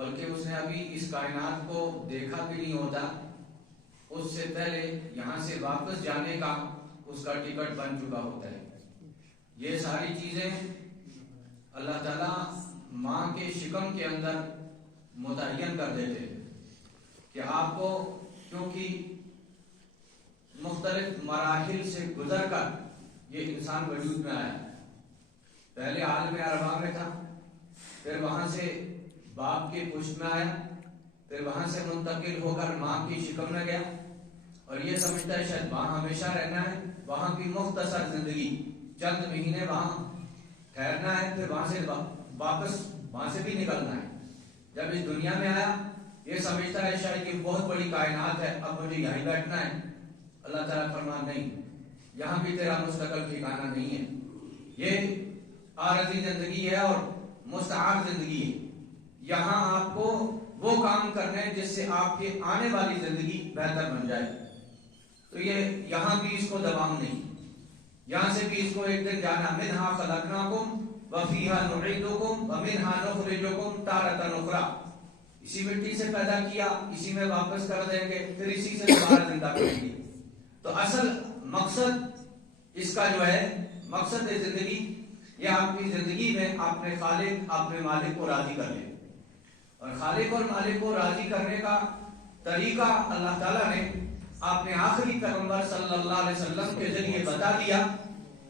بلکہ اس نے ابھی اس کائنات کو دیکھا بھی نہیں ہوتا، اس سے پہلے یہاں سے واپس جانے کا اس کا ٹکٹ بن چکا ہوتا ہے۔ یہ ساری چیزیں اللہ تعالیٰ ماں کے شکم کے اندر متعین کر دیتے کہ آپ کو، کیونکہ مختلف مراحل سے گزر کر یہ انسان وجود میں آیا، پہلے عالم ارواح میں تھا، پھر وہاں سے باپ کے پشت میں آیا، پھر وہاں سے منتقل ہو کر ماں کی شکم میں گیا، اور یہ سمجھتا ہے شاید وہاں ہمیشہ رہنا ہے، وہاں کی مختصر زندگی چند مہینے وہاں ٹھہرنا ہے، پھر وہاں سے واپس وہاں سے بھی نکلنا ہے۔ جب اس دنیا میں آیا یہ سمجھتا ہے شاید یہ بہت بڑی کائنات ہے، اب مجھے یہیں بیٹھنا ہے۔ اللہ تعالیٰ فرمان نہیں، یہاں بھی تیرا مستقل ٹھکانہ نہیں ہے، یہ عارضی زندگی ہے اور مستعار زندگی ہے، یہاں آپ کو وہ کام کرنے جس سے آپ کی آنے والی زندگی بہتر بن جائے۔ تو یہ یہاں بھی اس کو دوام نہیں، یہاں سے بھی اس کو ایک دن جانا، منہا خلقناکم وفیہا نعیدکم ومنہا نخرجکم تارۃ اخری، اسی مٹی سے پیدا کیا، اسی میں واپس کر دیں گے، پھر اسی سے دوبارہ زندہ کریں گے۔ تو اصل مقصد اس کا جو ہے، مقصد زندگی، یہ آپ کی زندگی میں اپنے خالق اپنے مالک کو راضی کر لیں، اور خالق اور مالک کو راضی کرنے کا طریقہ اللہ تعالیٰ نے اپنے آخری پیغمبر صلی اللہ علیہ وسلم کے ذریعے بتا دیا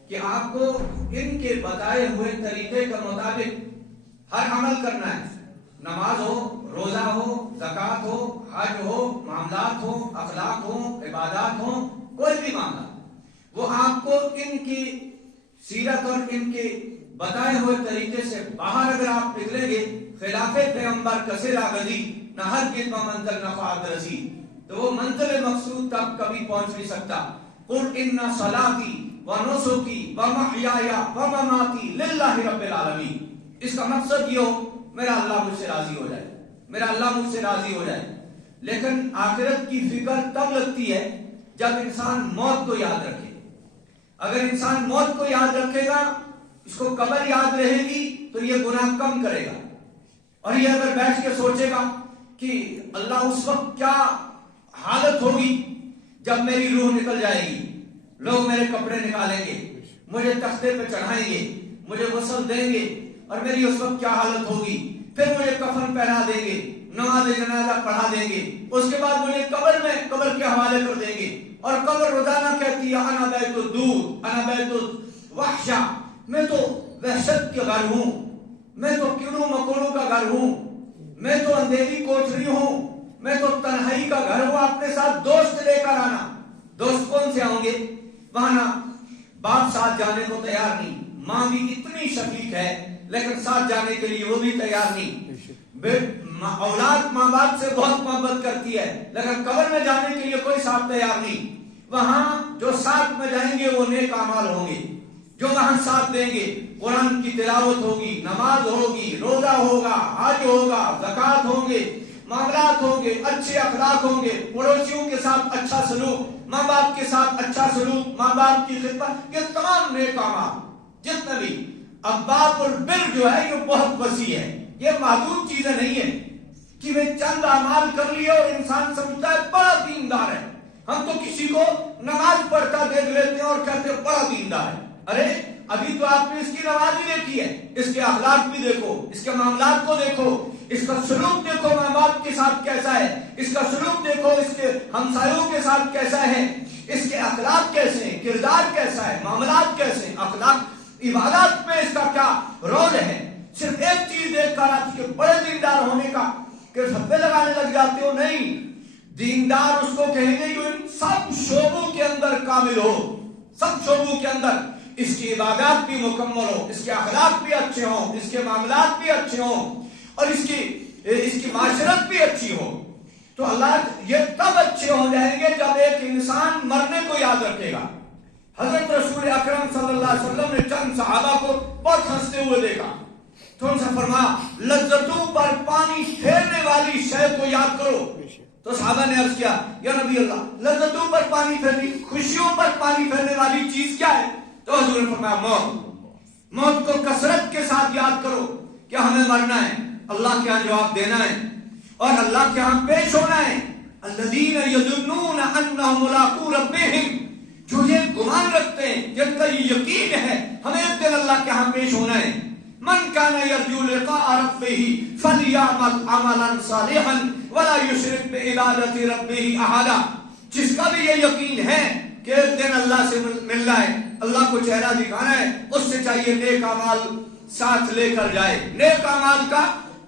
کہ آپ کو ان کے بتائے ہوئے طریقے کے مطابق ہر عمل کرنا ہے، نماز ہو، روزہ ہو، زکوٰۃ ہو، حج ہو، معاملات ہو، اخلاق ہو، عبادات ہو، کوئی بھی معاملہ، وہ آپ کو ان کی سیرت اور ان کے بتائے ہوئے طریقے سے باہر اگر آپ نکلیں گے، خلاف پیغمبر کثیر آغازی نہ ہر کتنا منزل نہ فاعت رسی، تو وہ منزل مقصود تک کبھی پہنچ نہیں سکتا۔ قل ان صلاتی ونسکی ومحیای ومماتی للہ رب العالمین، اس کا مقصد یہ ہو میرا اللہ مجھ سے راضی ہو جائے، میرا اللہ مجھ سے راضی ہو جائے۔ لیکن آخرت کی فکر تب لگتی ہے جب انسان موت کو یاد رکھے۔ اگر انسان موت کو یاد رکھے گا، اس کو قبر یاد رہے گی تو یہ گناہ کم کرے گا، اور یہ اگر بیٹھ کے سوچے گا کہ اللہ اس وقت کیا حالت ہوگی جب میری روح نکل جائے گی، لوگ میرے کپڑے نکالیں گے، مجھے تختے پہ چڑھائیں گے، مجھے غسل دیں گے، اور میری اس وقت کیا حالت ہوگی، پھر مجھے کفن پہنا دیں گے، نماز جنازہ پڑھا دیں گے، اس کے بعد مجھے قبر کے حوالے کر دیں گے، اور قبر روزانہ کہتی ہے انا بیت الدود انا بیت الوحشہ، میں تو وحشت کے گھر ہوں، میں تو کیڑوں مکوڑوں کا گھر ہوں، میں تو اندھیری کوٹری ہوں، میں تو تنہائی کا گھر ہوں، اپنے ساتھ دوست لے کر آنا۔ دوست کون سے آؤں گے؟ وہاں نہ باپ ساتھ جانے کو تیار نہیں، ماں بھی اتنی شفیق ہے لیکن ساتھ جانے کے لیے وہ بھی تیار نہیں، اولاد ماں باپ سے بہت محبت کرتی ہے لیکن قبر میں جانے کے لیے کوئی ساتھ تیار نہیں۔ وہاں جو ساتھ میں جائیں گے وہ نیک اعمال ہوں گے، جو وہاں ساتھ دیں گے، قرآن کی تلاوت ہوگی، نماز ہوگی، روزہ ہوگا، حج ہوگا، زکوٰۃ ہوں گے، معاملات ہوں گے، اچھے اخلاق ہوں گے، پڑوسیوں کے ساتھ اچھا سلوک، ماں باپ کے ساتھ اچھا سلوک، ماں باپ کی خدمت، یہ تمام نیک اعمال جتنے بھی۔ اب باب البر جو ہے یہ بہت وسیع ہے، یہ محدود چیزیں نہیں ہیں کہ وہ چند اعمال کر لیے اور انسان سمجھتا ہے بڑا دیندار ہے۔ ہم تو کسی کو نماز پڑھتا دیکھ لیتے ہیں اور کہتے ہیں بڑا دیندار ہے، ارے ابھی تو آپ نے اس کی نماز ہی دیکھی ہے، اس کے اخلاق بھی دیکھو، اس کے معاملات کو دیکھو، اس کا سلوک دیکھو ماں باپ کے ساتھ کیسا ہے، اس کا سلوک دیکھو اس کے ہمسایوں کے ساتھ کیسا ہے، اس کے اخلاق کیسے ہیں، کردار کیسا ہے، معاملات کیسے ہیں، اخلاق عبادات میں اس کا کیا رول ہے۔ صرف ایک چیز دیکھ کر آپ کے بڑے دیندار ہونے کا کہ سبے لگانے لگ جاتے ہو، نہیں، دیندار اس کو کہیں گے جو ان سب شعبوں کے اندر کامل ہو، سب شعبوں کے اندر اس کی عبادات بھی مکمل ہو، اس کے اخلاق بھی اچھے ہوں، اس کے معاملات بھی اچھے ہوں، اور اس کی معاشرت بھی اچھی ہو۔ تو اللہ یہ تب اچھے ہو جائیں گے جب ایک انسان مرنے کو یاد رکھے گا۔ حضرت رسول اکرم صلی اللہ علیہ وسلم نے چند صحابہ کو بہت ہنستے ہوئے دیکھا تو ان سے فرمایا لذتوں پر پانی پھیرنے والی شے کو یاد کرو۔ تو صحابہ نے عرض کیا یا نبی اللہ، لذتوں پر پانی پھیرنے، خوشیوں پر پانی پھیرنے والی چیز کیا ہے؟ تو حضور نے فرمایا موت کو کثرت کے ساتھ یاد کرو کہ ہمیں مرنا ہے، اللہ کے ہاں جواب دینا ہے اور اللہ کے ہاں پیش ہونا ہے. الذین یظنون انہم ملاقو ربہم، جو یہ گمان رکھتے ہیں، جن کا یہ یقین ہے ہمیں ایک دن اللہ کے ہاں پیش ہونا ہے. من کان یرجو لقاء ربہ فلیعمل عملا صالحا ولا یشرک بعبادۃ ربہ احدا. جس کا بھی یہ یقین ہے کہ ایک دن اللہ سے ملنا ہے، اللہ کو چہرہ دکھانا ہے، اس سے چاہیے نیک اعمال ساتھ لے کر جائے، نیک اعمال کا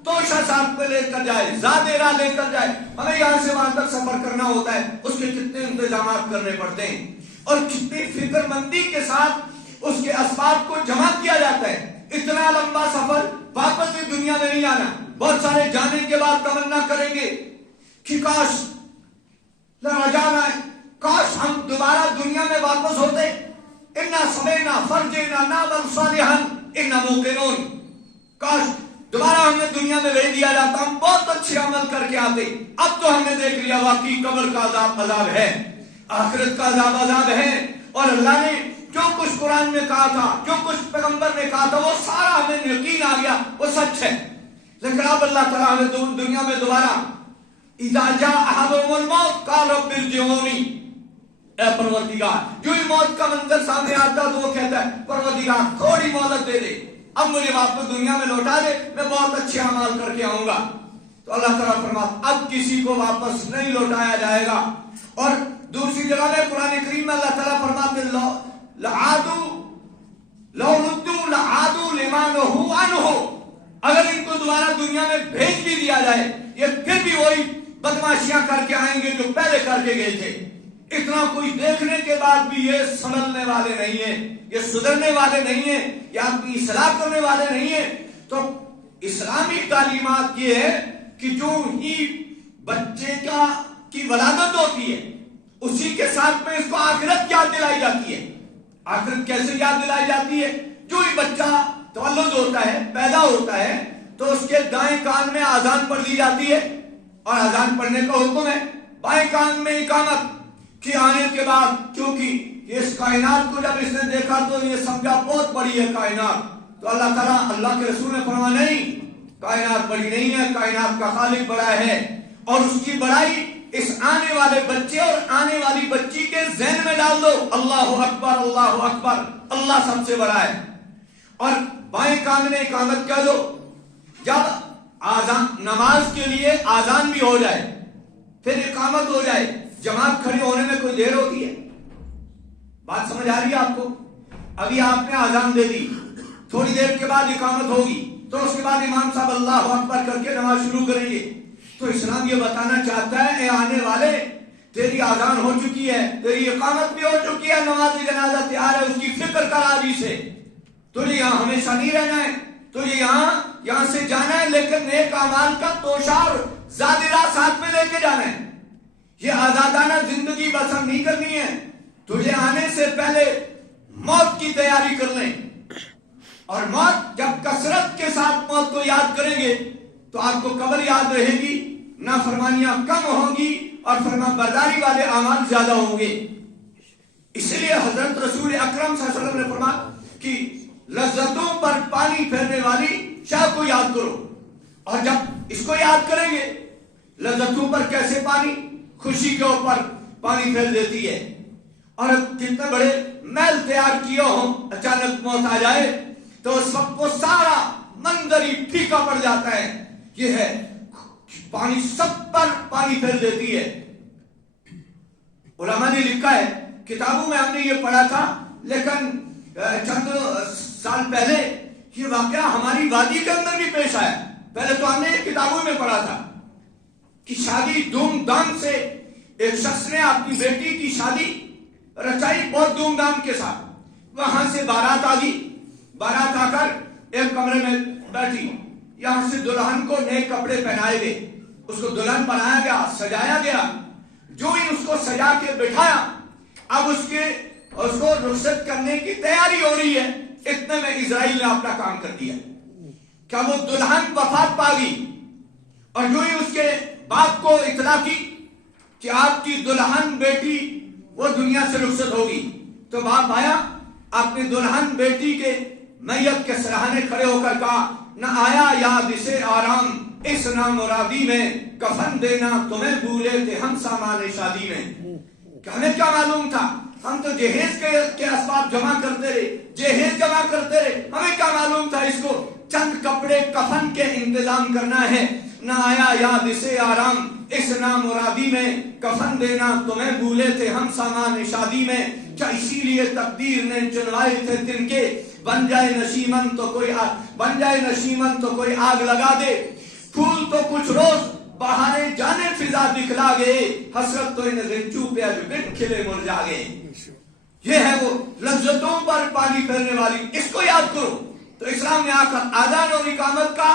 توشہ ساتھ پہ لے کر جائے، زیادہ راہ لے کر جائے. ہمیں یہاں سے وہاں تک سفر کرنا ہوتا ہے، اس کے کتنے انتظامات کرنے پڑتے ہیں اور کتنی فکر مندی کے ساتھ اس کے اسباب کو جمع کیا جاتا ہے. اتنا لمبا سفر، واپس بھی دنیا میں نہیں آنا. بہت سارے جانے کے بعد تمنا کریں گے کہ کاش لرجعنا، کاش ہم دوبارہ دنیا میں واپس ہوتے. انا سمعنا فرجعنا نعمل صالحا انا موقنون، کاش دوبارہ ہمیں دنیا میں بھیج دیا جاتا، ہم بہت اچھے عمل کر کے آتے. اب تو ہم نے دیکھ لیا واقعی قبر کا عذاب ہے، آخرت کا عذاب ہے، اور اللہ نے جو کچھ قرآن میں کہا تھا، جو کچھ پیغمبر نے کہا تھا، وہ سارا ہمیں یقین آ گیا، وہ سچ ہے. لیکن اب اللہ تعالیٰ ہمیں دنیا میں دوبارہ اذا جاء احدهم الموت قال رب ارجعونی، اے پروردگار، جو ہی موت کا منظر سامنے آتا تو وہ کہتا ہے پروردگار تھوڑی مہلت دے دے، اب مجھے واپس دنیا میں لوٹا دے، میں بہت اچھے اعمال کر کے آؤں گا. تو اللہ تعالیٰ فرماتا اب کسی کو واپس نہیں لوٹایا جائے گا. اور دوسری جگہ میں قرآن کریم میں اللہ تعالیٰ فرماتے لو ردوا لعادوا لما نہوا عنہ، اگر ان کو دوبارہ دنیا میں بھیج بھی دیا جائے یہ پھر بھی وہی بدماشیاں کر کے آئیں گے جو پہلے کر کے گئے تھے. اتنا کوئی دیکھنے کے بعد بھی یہ سنبھلنے والے نہیں ہیں، یہ سدھرنے والے نہیں ہیں، یہ اپنی اصلاح کرنے والے نہیں ہیں. تو اسلامی تعلیمات یہ ہے کہ جو ہی بچے کی ولادت ہوتی ہے اسی کے ساتھ میں اس کو آخرت یاد دلائی جاتی ہے. آخرت کیسے یاد دلائی جاتی ہے؟ جو ہی بچہ تولد ہوتا ہے، پیدا ہوتا ہے، تو اس کے دائیں کان میں اذان پڑھ دی جاتی ہے، اور اذان پڑھنے کا حکم ہے. بائیں کان میں اقامت کے آنے کے بعد، کیونکہ اس کائنات کو جب اس نے دیکھا تو یہ سمجھا بہت بڑی ہے کائنات، تو اللہ تعالیٰ، اللہ کے رسول نے فرمایا نہیں، کائنات بڑی نہیں ہے، کائنات کا خالق بڑا ہے، اور اس کی بڑائی اس آنے والے بچے اور آنے والی بچی کے ذہن میں ڈال دو. اللہ اکبر اللہ اکبر، اللہ سب سے بڑا ہے. اور بائیں کان میں اقامت کیا دو، جب آذان نماز کے لیے آذان بھی ہو جائے پھر اقامت ہو جائے، جماعت کھڑی ہونے میں کوئی دیر ہوتی ہے؟ بات سمجھ آ رہی ہے آپ کو؟ ابھی آپ نے آذان دے دی، تھوڑی دیر کے بعد اقامت ہوگی، تو اس کے بعد امام صاحب اللہ اکبر کر کے نماز شروع کریں گے. تو اسلام یہ بتانا چاہتا ہے اے آنے والے، تیری آذان ہو چکی ہے، تیری اقامت بھی ہو چکی ہے، نماز جنازہ تیار ہے، اس کی فکر کر آجی سے. تجھے یہاں ہمیشہ نہیں رہنا ہے، تجھے یہاں سے جانا ہے، لیکن نیک اعمال کا توشار زادرہ ساتھ میں لے کے جانا ہے. یہ آزادانہ زندگی بسر نہیں کرنی ہے. تجھے آنے سے پہلے موت کی تیاری کر لیں، اور موت جب کثرت کے ساتھ موت کو یاد کریں گے تو آپ کو قبر یاد رہے گی، نافرمانیاں کم ہوں گی اور فرمان برداری والے اعمال زیادہ ہوں گے. اس لیے حضرت رسول اکرم صلی اللہ علیہ وسلم نے فرمایا کہ لذتوں پر پانی پھیرنے والی شاہ کو یاد کرو، اور جب اس کو یاد کریں گے، لذتوں پر کیسے پانی، خوشی کے اوپر پانی پھیر دیتی ہے. اور کتنے بڑے محل تیار کیے ہوں، اچانک موت آ جائے تو اس وقت وہ سارا منظر ہی پھیکا پڑ جاتا ہے. یہ ہے پانی، سب پر پانی پھیر دیتی ہے. علماء نے لکھا ہے، کتابوں میں ہم نے یہ پڑھا تھا، لیکن چند سال پہلے یہ واقعہ ہماری وادی کے اندر بھی پیش آیا. پہلے تو ہم نے یہ کتابوں میں پڑھا تھا کہ شادی دھوم دھام سے، ایک شخص نے اپنی بیٹی کی شادی رچائی بہت دھوم دھام کے ساتھ. وہاں سے بارات آ گئی، بارات آ کر ایک کمرے میں بیٹھی. یہاں سے دلہن کو نئے کپڑے پہنائے گئے، اس کو دلہن بنایا گیا، سجایا گیا. جو ہی اس کو سجا کے بٹھایا، اب اس کو رخصت کرنے کی تیاری ہو رہی ہے، اتنے میں اسرائیل نے اپنا کام کر دیا. کیا وہ دلہن وفات پا گئی، اور جو ہی اس کے باپ کو اطلاع کی کہ آپ کی دلہن بیٹی وہ دنیا سے رخصت ہوگی، تو باپ آیا، اپنی دلہن بیٹی کے میت کے سراہنے کھڑے ہو کر کہا نہ آیا یاد اسے آرام اس نامرادی میں کفن دینا تمہیں بھولے تھے ہم سامان شادی میں. کہ ہمیں کیا معلوم تھا, ہم تو جہیز کے اسباب جمع کرتے رہے, جہیز جمع کرتے رہے, ہمیں کیا معلوم تھا اس کو چند کپڑے کفن کے انتظام کرنا ہے. نہ آیا یاد اسے آرام اس نامرادی میں کفن دینا تمہیں بھولے تھے ہم سامان شادی میں. کیا اسی لیے تقدیر نے چنوائے تھے دن کے بن جائے نشیمن تو کوئی آگ لگا دے. پھول تو کچھ روز بہانے جانے فضا دکھلا گئے, حسرت تو ان رنجو پہ اج بن کھلے مرجا گئے. یہ ہے وہ لذتوں پر پانی پھیرنے والی, اس کو یاد کرو. تو اسلام نے آ کر آذان اور اقامت کا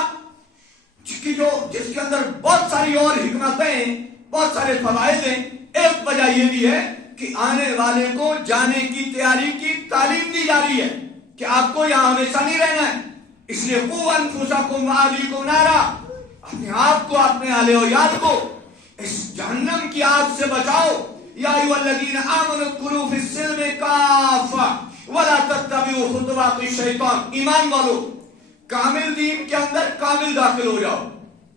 جس کے اندر بہت ساری اور حکمتیں ہیں, بہت سارے فوائد ہیں. ایک وجہ یہ بھی ہے کہ آنے والے کو جانے کی تیاری کی تعلیم دی جا رہی ہے کہ آپ کو یہاں ہمیشہ نہیں رہنا ہے. اس لیے قوا انفسکم واہلیکم نارا, اپنے آپ کو اپنے اہل و عیال کو اس جہنم کی آگ سے بچاؤ. یا ایھا الذین آمنوا ادخلوا فی السلم کافہ ولا تتبعوا خطوات الشیطان. ایمان والو کامل دین کے اندر کامل داخل ہو جاؤ,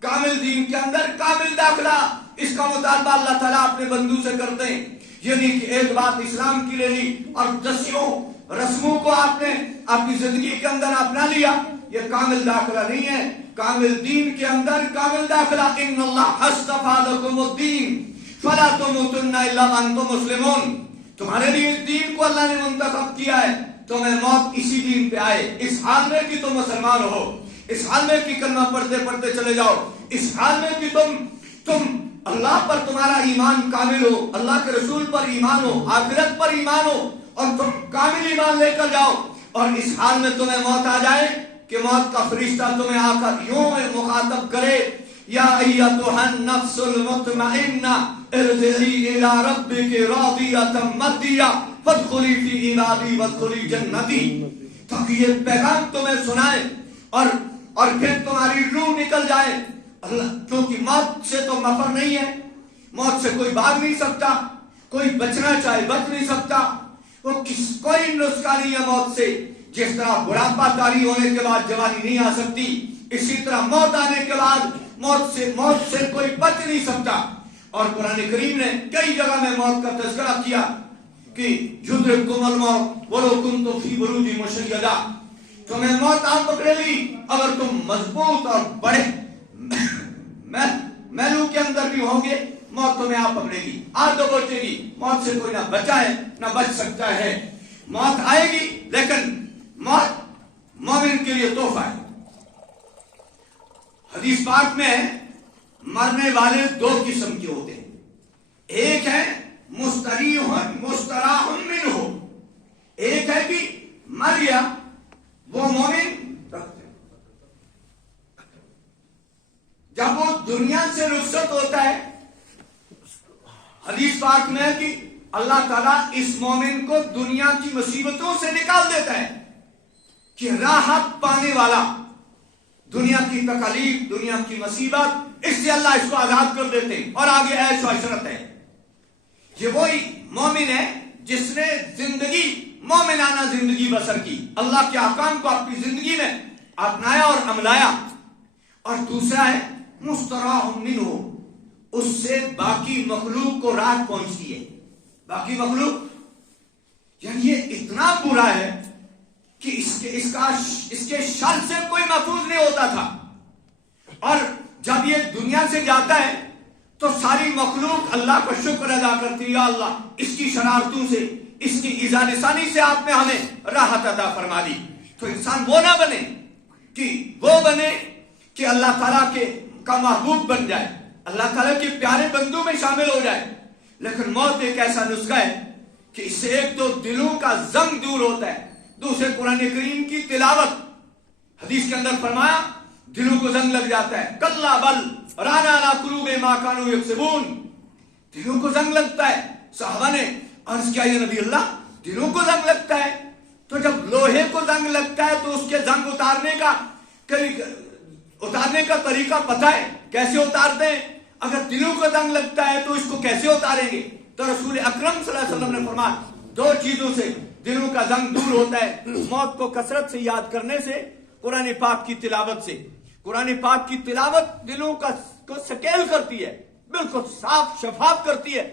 کامل دین کے اندر کامل داخلہ. اس کا مطالبہ اللہ تعالیٰ اپنے بندوں سے کرتے ہیں. یہ نہیں کہ ایک بات اسلام کی لے لی اور دسیوں رسموں کو آپ نے اپنی زندگی کے اندر اپنا لیا. یہ کامل داخلہ نہیں ہے. کامل دین کے اندر کامل داخلہ. ان اللہ اصطفیٰ لکم الدین فلا تموتن الا وانتم مسلمون. تمہارے لیے اس دین کو اللہ نے منتخب کیا ہے, تمہیں موت اسی دین پہ آئے, اس حال میں کہ تم مسلمان ہو, اس حال میں کہ کلمہ پڑھتے پڑھتے چلے جاؤ, اس حال میں کہ تم اللہ پر تمہارا ایمان کامل ہو, اللہ کے رسول پر ایمان ہو, آخرت پر ایمان ہو, اور تم کامل ایمان لے کر جاؤ. اور اس حال میں تمہیں موت آ جائے کہ موت کا فرشتہ تمہیں آ کر یوں مخاطب کرے یا ایتھا النفس المطمئنہ ارجعی الی ربک راضیۃ مرضیہ فادخلی فی عبادی وادخلی جنتی. تاکہ یہ پیغام تمہیں سنائے اور پھر تمہاری روح نکل جائے. اللہ, کیونکہ موت سے تو مفر نہیں ہے, موت سے کوئی بھاگ نہیں سکتا, کوئی بچنا چاہے بچ نہیں سکتا. کوئی نسخہ نہیں ہے موت سے. جس طرح بڑھاپا طاری ہونے کے بعد جوانی نہیں آ سکتی, اسی طرح موت آنے کے بعد موت سے کوئی بچ نہیں سکتا. اور قرآن کریم نے کئی جگہ میں موت کا تذکرہ کیا کہ یدرککم الموت ولو کنتم فی بروج مشیدہ. تمہیں موت آ پکڑے گی اگر تم مضبوط اور بڑے محلوں کے اندر بھی ہوں گے, موت تمہیں آ پکڑے گی, آ تو پہنچے گی. موت سے کوئی نہ بچا ہے نہ بچ سکتا ہے. موت آئے گی, لیکن موت مومن کے لیے تحفہ ہے. حدیث پاک میں مرنے والے دو قسم کے ہوتے ہیں. ایک ہے مستراح منہ, ایک ہے کہ مر گیا وہ مومن جب وہ دنیا سے رخصت ہوتا ہے. حدیث پاک میں ہے کہ اللہ تعالیٰ اس مومن کو دنیا کی مصیبتوں سے نکال دیتا ہے کہ راحت پانے والا, دنیا کی تکالیف, دنیا کی مصیبت, اس سے اللہ اس کو آزاد کر دیتے ہیں اور آگے عیش و عشرت ہے. یہ وہی مومن ہے جس نے مومنانہ زندگی بسر کی, اللہ کے احکام کو اپنی زندگی میں اپنایا اور عملایا. اور دوسرا ہے مستراح منہ, اس سے باقی مخلوق کو راحت پہنچتی ہے. باقی مخلوق یعنی یہ اتنا برا ہے کہ اس کے شر سے کوئی محفوظ نہیں ہوتا تھا. اور جب یہ دنیا سے جاتا ہے تو ساری مخلوق اللہ کا شکر ادا کرتی ہے, یا اللہ اس کی شرارتوں سے, اس کی ایذا نسانی سے آپ نے ہمیں راحت عطا فرما دی. تو انسان وہ نہ بنے کہ اللہ تعالیٰ کا محبوب بن جائے, اللہ تعالیٰ کے پیارے بندوں میں شامل ہو جائے. لیکن موت ایک ایسا نسخہ ہے کہ اس سے ایک تو دلوں کا زنگ دور ہوتا ہے, دوسرے قرآن کریم کی تلاوت. حدیث کے اندر فرمایا دلوں کو زنگ لگ جاتا ہے. کلا بل رانا علی قلوب ما کانوا یکسبون, دلوں کو زنگ لگتا ہے. صحابہ نے عرض کیا, یا نبی اللہ دلوں کو زنگ لگتا ہے, تو جب لوہے کو زنگ لگتا ہے تو اس کے زنگ اتارنے کا طریقہ پتہ ہے, کیسے اتارتے ہیں؟ اگر دلوں کو زنگ لگتا ہے تو اس کو کیسے اتاریں گے؟ تو رسول اکرم صلی اللہ علیہ وسلم نے فرمایا دو چیزوں سے دلوں کا زنگ دور ہوتا ہے، موت کو کثرت سے یاد کرنے سے، قرآن پاک کی تلاوت سے۔ قرآن پاک کی تلاوت دلوں کو سکیل کرتی ہے، بالکل صاف شفاف کرتی ہے،